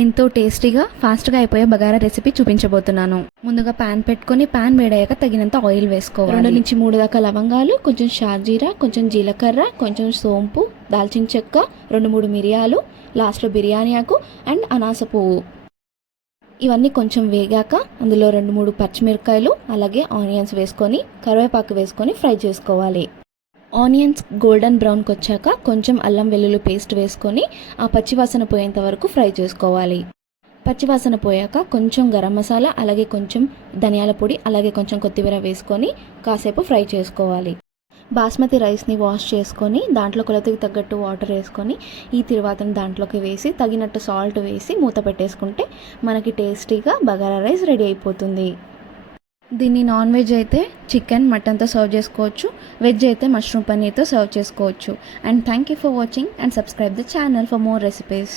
ఎంతో టేస్టీగా ఫాస్ట్గా అయిపోయే బగారా రెసిపీ చూపించబోతున్నాను. ముందుగా ప్యాన్ పెట్టుకొని ప్యాన్ వేడయ్యాక తగినంత ఆయిల్ వేసుకోవాలి. 2 నుంచి 3 దాకా లవంగాలు, కొంచెం షాజీరా, కొంచెం జీలకర్ర, కొంచెం సోంపు, దాల్చిన చెక్క, 2-3 మిరియాలు, లాస్ట్లో బిర్యానీ ఆకు అండ్ అనాస పువ్వు. ఇవన్నీ కొంచెం వేగాక అందులో 2-3 పచ్చిమిరపకాయలు అలాగే ఆనియన్స్ వేసుకొని కరివేపాకు వేసుకొని ఫ్రై చేసుకోవాలి. ఆనియన్స్ గోల్డెన్ బ్రౌన్కి వచ్చాక కొంచెం అల్లం వెల్లుల్లి పేస్ట్ వేసుకొని ఆ పచ్చివాసన పోయేంత వరకు ఫ్రై చేసుకోవాలి. పచ్చివాసన పోయాక కొంచెం గరం మసాలా అలాగే కొంచెం ధనియాల పొడి అలాగే కొంచెం కొత్తిమీర వేసుకొని కాసేపు ఫ్రై చేసుకోవాలి. బాస్మతి రైస్ని వాష్ చేసుకొని దాంట్లో కొలతకి తగ్గట్టు వాటర్ వేసుకొని ఈ తిరువాతను దాంట్లోకి వేసి తగినట్టు సాల్ట్ వేసి మూత పెట్టేసుకుంటే మనకి టేస్టీగా బగారా రైస్ రెడీ అయిపోతుంది. దీన్ని నాన్ వెజ్ అయితే చికెన్ మటన్తో సర్వ్ చేసుకోవచ్చు, వెజ్ అయితే మష్రూమ్ పన్నీర్తో సర్వ్ చేసుకోవచ్చు. And thank you for watching and subscribe the channel for more recipes.